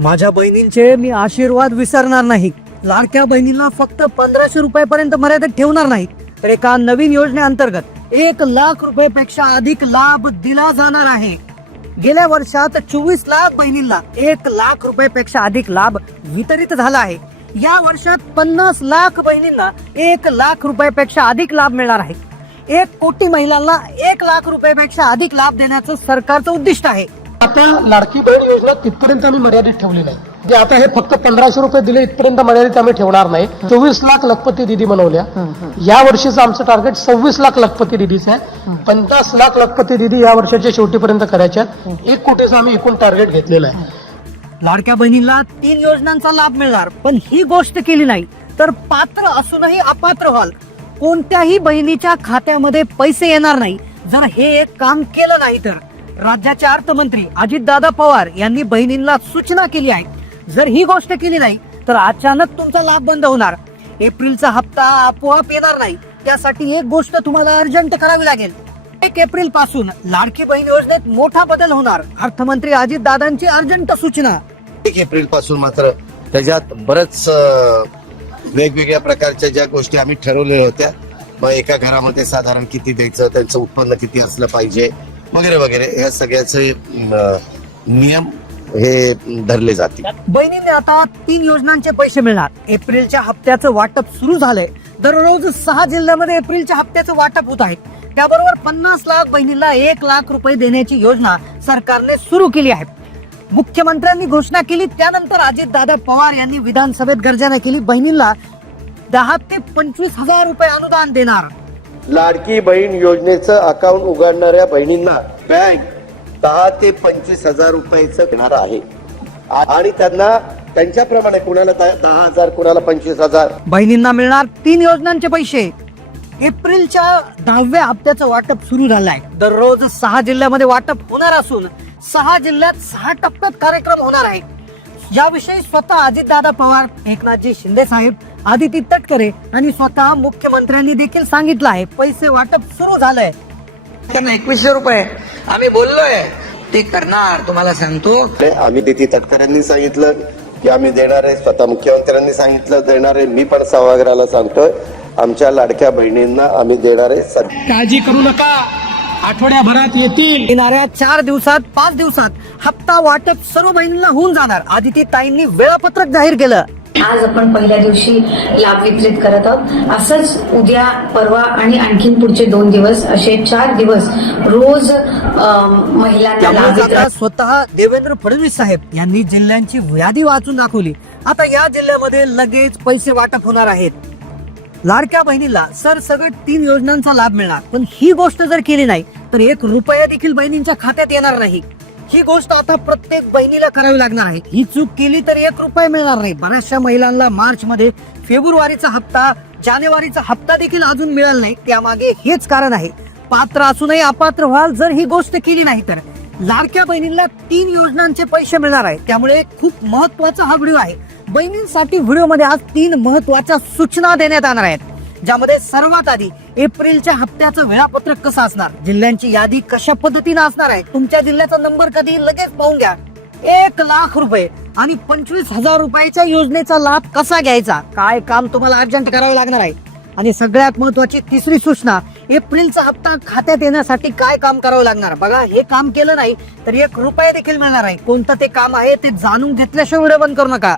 माझ्या बहिणींचे मी आशीर्वाद विसरणार नाही. लाडक्या बहिणींना फक्त पंधराशे रुपयापर्यंत मर्यादित ठेवणार नाही. तर एका नवीन योजनेअंतर्गत एक लाख रुपयापेक्षा अधिक लाभ दिला जाणार आहे. गेल्या वर्षात चोवीस लाख बहिणींना एक लाख रुपयापेक्षा अधिक लाभ वितरित झाला आहे. या वर्षात पन्नास लाख बहिणींना एक लाख रुपयापेक्षा अधिक लाभ मिळणार आहे. एक कोटी महिलांना एक लाख रुपयापेक्षा अधिक लाभ देण्याचं सरकारचं उद्दिष्ट आहे. आता लाडकी बहीण योजना तिथपर्यंत आम्ही मर्यादित ठेवली नाही. जे आता हे फक्त पंधराशे रुपये दिले इथपर्यंत मर्यादित आम्ही ठेवणार नाही. चोवीस लाख लखपती दिदी बनवल्या. या वर्षीचं आमचं टार्गेट सव्वीस लाख लखपती दिदीचं आहे. पन्नास लाख लखपती दिदी या वर्षाच्या शेवटीपर्यंत करायच्या. एक कोटीचं आम्ही एकूण टार्गेट घेतलेलं आहे. लाडक्या बहिणींना तीन योजनांचा लाभ मिळणार पण ही गोष्ट केली नाही तर पात्र असूनही अपात्र व्हाल. कोणत्याही बहिणीच्या खात्यामध्ये पैसे येणार नाही. जर हे एक काम केलं नाही तर. राज्याचे अर्थमंत्री अजितदादा पवार यांनी बहिणींना सूचना केली आहे. जर ही गोष्ट केली नाही तर अचानक तुमचा लाभ बंद होणार. एप्रिलचा हप्ता आपोआप येणार नाही. त्यासाठी एक गोष्ट तुम्हाला अर्जंट करावी लागेल. एक एप्रिलपासून लाडकी बहीण योजनेत मोठा बदल होणार. अर्थमंत्री अजितदादांची अर्जंट सूचना. एक एप्रिलपासून मात्र त्याच्यात बरच वेगवेगळ्या प्रकारच्या ज्या गोष्टी आम्ही ठरवलेल्या होत्या. मग एका घरामध्ये साधारण किती द्यायचं त्यांचं उत्पन्न किती असलं पाहिजे वगैरे वगैरे या सगळ्याचे नियम हे धरले जातील. बहिणींनी आता तीन योजनांचे पैसे मिळणार. एप्रिलच्या हप्त्याचं वाटप सुरू झालंय. दररोज सहा जिल्ह्यामध्ये एप्रिलच्या हप्त्याचं वाटप होत आहे. त्याबरोबर पन्नास लाख बहिणीला एक लाख रुपये देण्याची योजना सरकारने सुरू केली आहे. मुख्यमंत्र्यांनी घोषणा केली त्यानंतर अजित दादा पवार यांनी विधानसभेत गर्जना केली. बहिणींना दहा ते पंचवीस हजार रुपये अनुदान देणार. लाडकी बहीण योजनेचं अकाउंट उघडणाऱ्या बहिणींना बँक दहा ते पंचवीस हजार रुपयाचं देणार आहे. आणि त्यांना त्यांच्याप्रमाणे कुणाला दहा हजार कुणाला पंचवीस हजार. बहिणींना मिळणार तीन योजनांचे पैसे. एप्रिलच्या दहाव्या हप्त्याचं वाटप सुरू झालं आहे दररोज सहा जिल्ह्यामध्ये वाटप होणार असून सहा जिल्ह्यात सहा टप्प्यात कार्यक्रम होणार आहे. याविषयी स्वतः अजितदादा पवार एकनाथजी शिंदे साहेब आदिती तटकरे आणि स्वतः मुख्यमंत्र्यांनी देखील सांगितलं आहे. पैसे वाटप सुरू झालंय. त्यांना एकवीसशे रुपये. आम्ही बोललोय. ते करणार तुम्हाला सांगतो. आम्ही तिथे तटकऱ्यांनी सांगितलं की आम्ही देणार आहे स्वतः मुख्यमंत्र्यांनी सांगितलं देणार आहे. मी पण सभागृहाला सांगतोय आमच्या लाडक्या बहिणींना आम्ही देणार आहे. सर काळजी करू नका. आठवड्याभरात येतील. येणाऱ्या चार दिवसात पाच दिवसात हप्ता वाटप सर्व बहिणींना होऊन जाणार. आदिती ताईंनी वेळापत्रक जाहीर केलं. आज आपण पहिल्या दिवशी लाभ वितरित करत आहोत. असंच उद्या परवा आणि आणखीन पुढचे दोन दिवस असे चार दिवस रोज महिलांना लाभ आता स्वतः देवेंद्र फडणवीस साहेब यांनी जिल्ह्यांची यादी वाचून दाखवली. आता या जिल्ह्यामध्ये लगेच पैसे वाटप होणार आहेत. लाडक्या बहिणीला सरसगट तीन योजनांचा लाभ मिळणार. पण ही गोष्ट जर केली नाही तर एक रुपया देखील बहिणींच्या खात्यात येणार नाही. ही गोष्ट आता प्रत्येक बहिणीला करावी लागणार आहे. ही चूक केली तर एक रुपया मिळणार नाही. बऱ्याचशा महिलांना मार्च मध्ये फेब्रुवारीचा हप्ता जानेवारीचा हप्ता देखील अजून मिळाला नाही. त्यामागे हेच कारण आहे. पात्र असूनही अपात्र व्हाल जर ही गोष्ट केली नाही तर. लाडक्या बहिणींना तीन योजनांचे पैसे मिळणार आहे. त्यामुळे खूप महत्त्वाचा हा व्हिडिओ आहे. बहिणींसाठी व्हिडिओमध्ये आज तीन महत्त्वाच्या सूचना देण्यात येणार आहेत. ज्यामध्ये सर्वात आधी एप्रिलच्या हप्त्याचं वेळापत्रक कसं असणार? जिल्ह्यांची यादी कशा पद्धतीनं असणार आहे? तुमच्या जिल्ह्याचा नंबर कधी लगेच पाहून घ्या. एक लाख रुपये आणि पंचवीस हजार रुपयाच्या योजनेचा लाभ कसा घ्यायचा? काय काम तुम्हाला अर्जंट करावं लागणार आहे? आणि सगळ्यात महत्वाची तिसरी सूचना एप्रिलचा हप्ता खात्यात येण्यासाठी काय काम करावं लागणार? बघा हे काम केलं नाही तर एक रुपये देखील मिळणार नाही. कोणतं ते काम आहे ते जाणून घेतल्याशिवाय व्हिडिओ बंद करू नका.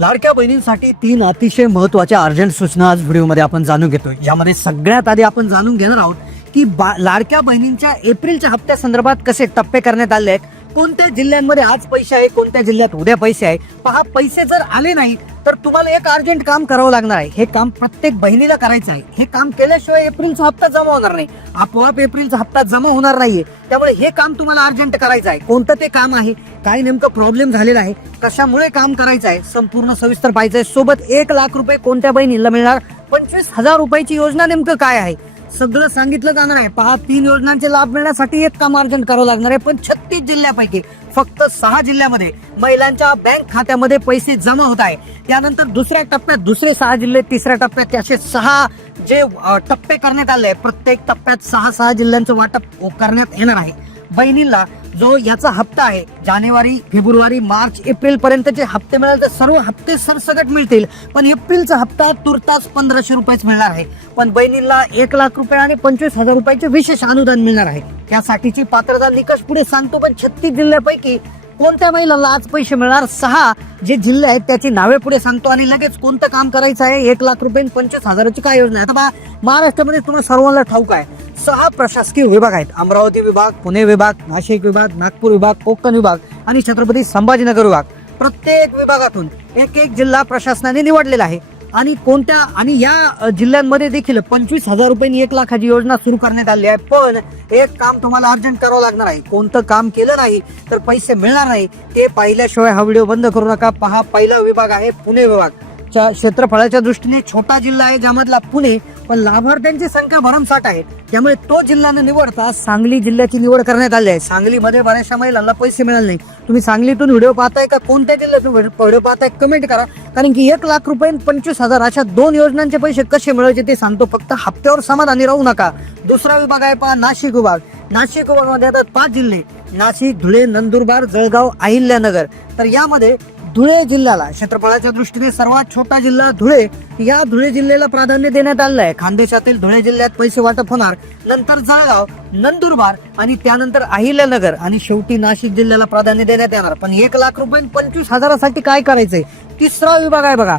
लाडक्या बहिणींसाठी तीन अतिशय महत्त्वाच्या अर्जंट सूचना आज व्हिडिओमध्ये आपण जाणून घेतोय. यामध्ये सगळ्यात आधी आपण जाणून घेणार आहोत की बा- लाडक्या बहिणींच्या एप्रिलच्या हप्त्यासंदर्भात कसे टप्पे करण्यात आले आहेत कोणत्या जिल्ह्यांमध्ये आज पैसे आहे कोणत्या जिल्ह्यात उद्या पैसे आहे? पहा पैसे जर आले नाही तर तुम्हाला एक अर्जंट काम करावं लागणार आहे. हे काम प्रत्येक बहिणीला करायचं आहे. हे काम केल्याशिवाय एप्रिलचा हप्ता जमा होणार नाही. आपोआप एप्रिलचा हप्ता जमा होणार नाहीये. त्यामुळे हे काम तुम्हाला अर्जंट करायचं आहे. कोणतं ते काम आहे? काय नेमकं प्रॉब्लेम झालेला आहे? कशामुळे काम करायचं आहे? संपूर्ण सविस्तर पाहिजे आहे. सोबत एक लाख रुपये कोणत्या बहिणीला मिळणार? पंचवीस हजार रुपयाची योजना नेमकं काय आहे? सगळं सांगितलं जाणार आहे. पहा तीन योजनांचे लाभ मिळण्यासाठी एक काम अर्जंट करावं लागणार आहे पण छत्तीस जिल्ह्यापैकी फक्त सहा जिल्ह्यामध्ये महिलांच्या बँक खात्यामध्ये पैसे जमा होत आहे. त्यानंतर दुसऱ्या टप्प्यात दुसरे सहा जिल्हे तिसऱ्या टप्प्यात असे सहा जे टप्पे करण्यात आले प्रत्येक टप्प्यात सहा सहा जिल्ह्यांचं वाटप करण्यात येणार आहे. बहिणींना जो याचा हप्ता आहे जानेवारी फेब्रुवारी मार्च एप्रिल पर्यंतचे हप्ते मिळाले तर सर्व हप्ते सरसगट मिळतील. पण एप्रिलचा हप्ता तुर्तास पंधराशे रुपयेच मिळणार आहे. पण बहिणींना एक लाख रुपये आणि पंचवीस हजार रुपयाचे विशेष अनुदान मिळणार आहे. त्यासाठीची पात्रता निकष पुढे सांगतो पण छत्तीस जिल्ह्यापैकी कोणत्या महिलाला आज पैसे मिळणार? सहा जे जिल्हे आहेत त्याची नावे पुढे सांगतो आणि लगेच कोणतं काम करायचं आहे? एक लाख रुपये पंचवीस हजाराची काय योजना आहे? आता बा महाराष्ट्रामध्ये तुम्हाला सर्वांना ठाऊक आहे. सहा प्रशासकीय विभाग आहेत. अमरावती विभाग पुणे विभाग नाशिक विभाग नागपूर विभाग कोकण विभाग आणि छत्रपती संभाजीनगर विभाग. प्रत्येक विभागातून एक एक जिल्हा प्रशासनाने निवडलेला आहे. आणि कोणत्या आणि या जिल्ह्यांमध्ये देखील पंचवीस हजार रुपयांनी एक लाखाची योजना सुरू करण्यात आली आहे. पण एक काम तुम्हाला अर्जंट करावं लागणार आहे. कोणतं काम केलं नाही तर पैसे मिळणार नाही ते पाहिल्याशिवाय हा व्हिडिओ बंद करू नका. पहा पहिला विभाग आहे पुणे विभाग. च्या क्षेत्रफळाच्या दृष्टीने छोटा जिल्हा आहे ज्यामधला पुणे पण लाभार्थ्यांची संख्या भरमसाठ आहे. त्यामुळे तो जिल्हा न निवडता सांगली जिल्ह्याची निवड करण्यात आली आहे. सांगलीमध्ये बऱ्याचशा महिलांना पैसे मिळाले नाही तुम्ही सांगलीतून व्हिडिओ पाहताय का? कोणत्या जिल्ह्यातून व्हिडिओ पाहताय? कमेंट करा. कारण की एक लाख रुपये पंचवीस हजार अशा दोन योजनांचे पैसे कसे मिळवायचे ते सांगतो. फक्त हप्त्यावर समाधानी राहू नका. दुसरा विभाग आहे पहा नाशिक विभाग. नाशिक विभागामध्ये येतात पाच जिल्हे. नाशिक धुळे नंदुरबार जळगाव अहिल्यानगर. तर यामध्ये धुळे जिल्ह्याला. क्षेत्रफळाच्या दृष्टीने सर्वात छोटा जिल्हा धुळे. या धुळे जिल्ह्याला प्राधान्य देण्यात आलं आहे खानदेशातील धुळे जिल्ह्यात पैसे वाटप होणार. नंतर जळगाव नंदुरबार आणि त्यानंतर अहिल्यानगर आणि शेवटी नाशिक जिल्ह्याला प्राधान्य देण्यात येणार. पण एक लाख रुपये पंचवीस हजारासाठी काय करायचंय? तिसरा विभाग आहे बघा.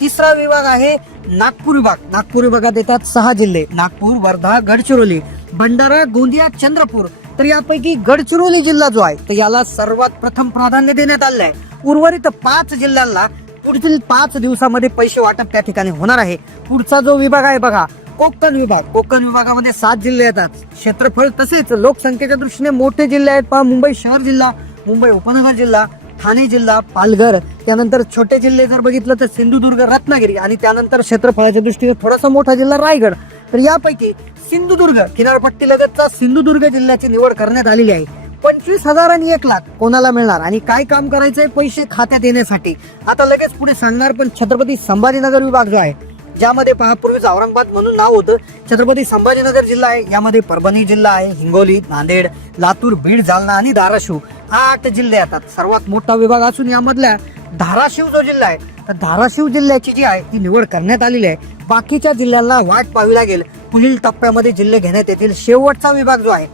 तिसरा विभाग आहे नागपूर विभाग. नागपूर विभागात येतात सहा जिल्हे. नागपूर वर्धा गडचिरोली भंडारा गोंदिया चंद्रपूर. तर यापैकी गडचिरोली जिल्हा जो आहे तर याला सर्वात प्रथम प्राधान्य देण्यात आलं आहे उर्वरित पाच जिल्ह्यांना पुढील पाच दिवसामध्ये पैसे वाटप त्या ठिकाणी होणार आहे. पुढचा जो विभाग आहे बघा कोकण विभाग. कोकण विभागामध्ये सात जिल्हे येतात. क्षेत्रफळ तसेच लोकसंख्येच्या दृष्टीने मोठे जिल्हे आहेत. पहा मुंबई शहर जिल्हा मुंबई उपनगर जिल्हा ठाणे जिल्हा पालघर. त्यानंतर छोटे जिल्हे जर बघितलं तर सिंधुदुर्ग रत्नागिरी आणि त्यानंतर क्षेत्रफळाच्या दृष्टीने थोडासा मोठा जिल्हा रायगड. तर यापैकी सिंधुदुर्ग किनारपट्टीलगतचा सिंधुदुर्ग जिल्ह्याची निवड करण्यात आलेली आहे. पंचवीस हजार आणि एक लाख कोणाला मिळणार? आणि काय काम करायचंय? पैसे खात्यात येण्यासाठी. आता लगेच पुढे सांगणार पण छत्रपती संभाजीनगर विभाग जो आहे ज्यामध्ये पहा पूर्वीच औरंगाबाद म्हणून नाव होतं. छत्रपती संभाजीनगर जिल्हा आहे यामध्ये परभणी जिल्हा आहे हिंगोली नांदेड लातूर बीड जालना आणि धाराशिव आठ जिल्हे येतात. सर्वात मोठा विभाग असून यामधल्या धाराशिव जो जिल्हा आहे तर धाराशिव जिल्ह्याची जी आहे ती निवड करण्यात आलेली आहे. बाकीच्या जिल्ह्यांना वाट पाहावी लागेल. पुढील टप्प्यामध्ये जिल्हे घेण्यात येतील. शेवटचा विभाग जो आहे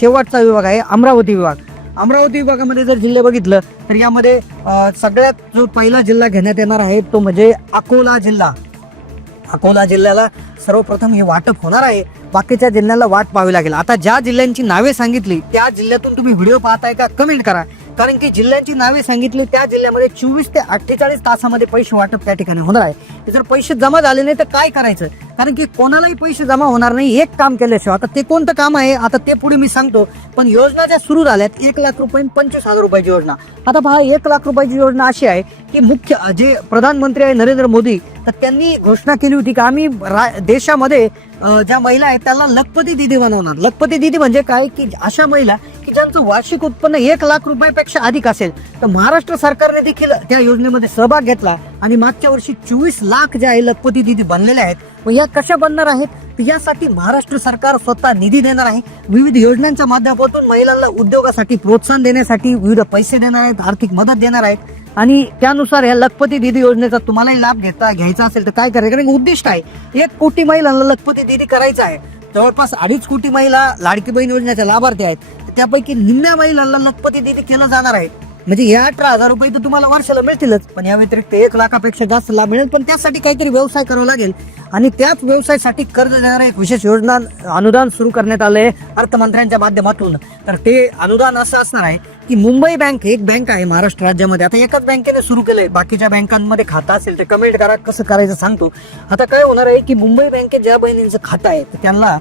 शेवटचा विभाग आहे अमरावती विभाग. अमरावती विभागामध्ये जर जिल्हे बघितलं तर यामध्ये सगळ्यात जो पहिला जिल्हा घेण्यात येणार आहे तो म्हणजे अकोला जिल्हा. अकोला जिल्ह्याला सर्वप्रथम हे वाटप होणार आहे. बाकीच्या जिल्ह्याला वाट पाहावी लागेल. आता ज्या जिल्ह्यांची नावे सांगितली त्या जिल्ह्यातून तुम्ही व्हिडिओ पाहताय का कमेंट करा. कारण की जिल्ह्यांची नावे सांगितली त्या जिल्ह्यामध्ये चोवीस ते अठ्ठेचाळीस तासामध्ये पैसे वाटप त्या ठिकाणी होणार आहे. जर पैसे जमा झाले नाही तर काय करायचं? कारण की कोणालाही पैसे जमा होणार नाही एक काम केल्याशिवाय. आता ते कोणतं काम आहे? आता ते पुढे मी सांगतो. पण योजना ज्या सुरू झाल्यात एक लाख रुपये पंचवीस हजार रुपयाची योजना. आता पहा एक लाख रुपयाची योजना अशी आहे की मुख्य जे प्रधानमंत्री आहे नरेंद्र मोदी तर त्यांनी घोषणा केली होती की आम्ही रा- देशामध्ये ज्या महिला आहेत त्याला लखपती दिदी बनवणार. लखपती दिदी म्हणजे काय? की अशा महिला की ज्यांचं वार्षिक उत्पन्न एक लाख रुपयापेक्षा अधिक असेल. तर महाराष्ट्र सरकारने देखील त्या योजनेमध्ये सहभाग घेतला आणि मागच्या वर्षी चोवीस लाख ज्या आहे लखपती दिदी बनलेल्या आहेत मग या कशा बनणार आहेत? यासाठी महाराष्ट्र सरकार स्वतः निधी देणार आहे. विविध योजनांच्या माध्यमातून महिलांना उद्योगासाठी प्रोत्साहन देण्यासाठी विविध पैसे देणार आहेत आर्थिक मदत देणार आहेत. आणि त्यानुसार या लखपती दिदी योजनेचा तुम्हालाही लाभ घेता घ्यायचा असेल तर काय करायचं? कारण उद्दिष्ट आहे. एक कोटी महिलांना लखपती दिदी करायचं आहे. जवळपास अडीच कोटी महिला लाडकी बहीण योजनेच्या लाभार्थी आहेत. त्यापैकी निम्म्या महिलांना लखपती दिदी केलं जाणार आहे. म्हणजे हे अठरा हजार रुपये तर तुम्हाला वर्षाला मिळतीलच. पण या व्यतिरिक्त एक लाखापेक्षा जास्त लाभ मिळेल. पण त्यासाठी काहीतरी व्यवसाय करावा लागेल. आणि त्याच व्यवसायासाठी कर्ज देणारं एक विशेष योजना अनुदान सुरू करण्यात आलं आहे अर्थमंत्र्यांच्या माध्यमातून. तर ते अनुदान असं असणार आहे. की मुंबई बँक एक बँक आहे महाराष्ट्र राज्यामध्ये. आता एकाच बँकेने सुरू केलंय. बाकीच्या बँकांमध्ये खातं असेल तर कमेंट करा कसं करायचं सांगतो. आता काय होणार आहे की मुंबई बँकेत ज्या बहिणींचं खातं आहे तर त्यांना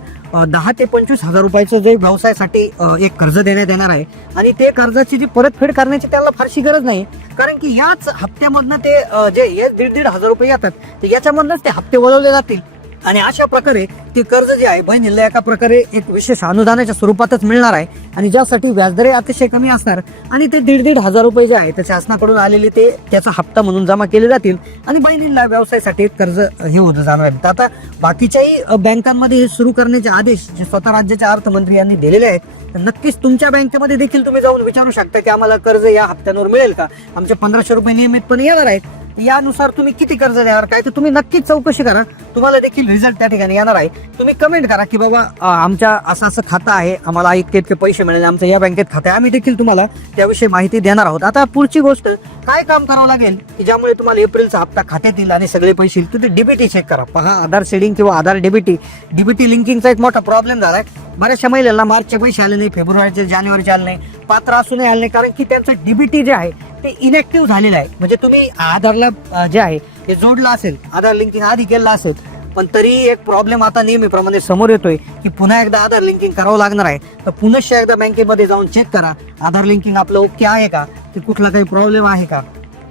दहा ते पंचवीस हजार रुपयाचं जे व्यवसायासाठी एक कर्ज देण्यात येणार आहे. आणि ते कर्जाची जी परतफेड करण्याची त्यांना फारशी गरज नाही. कारण की याच हप्त्यामधनं ते जे दीड दीड हजार रुपये येतात तर याच्यामधनंच ते हप्ते वळवले जातील. आणि अशा प्रकारे ते कर्ज जे आहे बहिणीला एका प्रकारे एक विशेष अनुदानाच्या स्वरूपातच मिळणार आहे. आणि ज्यासाठी व्याजदरे अतिशय कमी असणार आणि ते दीड दीड हजार रुपये जे आहे ते शासनाकडून आलेले ते त्याचा हप्ता म्हणून जमा केले जातील. आणि बहिणींना व्यवसायासाठी एक कर्ज हे होतं जाणार आहे. तर आता बाकीच्याही बँकांमध्ये हे सुरू करण्याचे आदेश जे स्वतः राज्याच्या अर्थमंत्री यांनी दिलेले आहेत तर नक्कीच तुमच्या बँकेमध्ये देखील तुम्ही जाऊन विचारू शकता की आम्हाला कर्ज या हप्त्यांवर मिळेल का? आमचे पंधराशे रुपये नियमितपणे येणार आहेत. यानुसार तुम्ही किती कर्ज देणार काय तर तुम्ही नक्कीच चौकशी करा. तुम्हाला देखील रिझल्ट त्या ठिकाणी येणार आहे. तुम्ही कमेंट करा की बाबा आमच्या असं असं खातं आहे आम्हाला इतके इतके पैसे मिळाले आमचं या बँकेत खातं आहे. आम्ही देखील तुम्हाला त्याविषयी माहिती देणार आहोत. आता पुढची गोष्ट काय काम करावं लागेल? की ज्यामुळे तुम्हाला एप्रिलचा हप्ता खात्यात येईल आणि सगळे पैसे येईल. तुम्ही डीबीटी चेक करा. पहा आधार सेडिंग किंवा आधार डीबीटी डीबीटी लिंकिंगचा एक मोठा प्रॉब्लेम झाला आहे बऱ्याचशा महिलांना मार्चचे पैसे आले नाही फेब्रुवारीचे जानेवारीचे आले नाही पात्र असूनही आले नाही. कारण की त्यांचं डीबीटी जे आहे ते इनॅक्टिव्ह झालेलं आहे. म्हणजे तुम्ही आधारला जे आहे ते जोडलं असेल आधार लिंकिंग आधी केलं असेल पण तरी एक प्रॉब्लेम आता नेहमीप्रमाणे समोर येतोय की पुन्हा एकदा आधार लिंकिंग करावं लागणार आहे. तर पुनश्च एकदा बँकेमध्ये जाऊन चेक करा. आधार लिंकिंग आपलं ओके आहे का? की कुठला काही प्रॉब्लेम आहे का?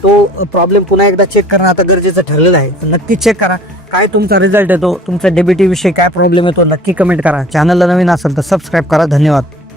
तो प्रॉब्लेम पुन्हा एकदा चेक करणं आता गरजेचं ठरलेलं आहे. तर नक्की चेक करा. काय तुमचा रिझल्ट येतो? तुमचा डेबिटीविषयी काय प्रॉब्लेम येतो? नक्की कमेंट करा. चॅनलला नवीन असेल तर सबस्क्राईब करा. धन्यवाद.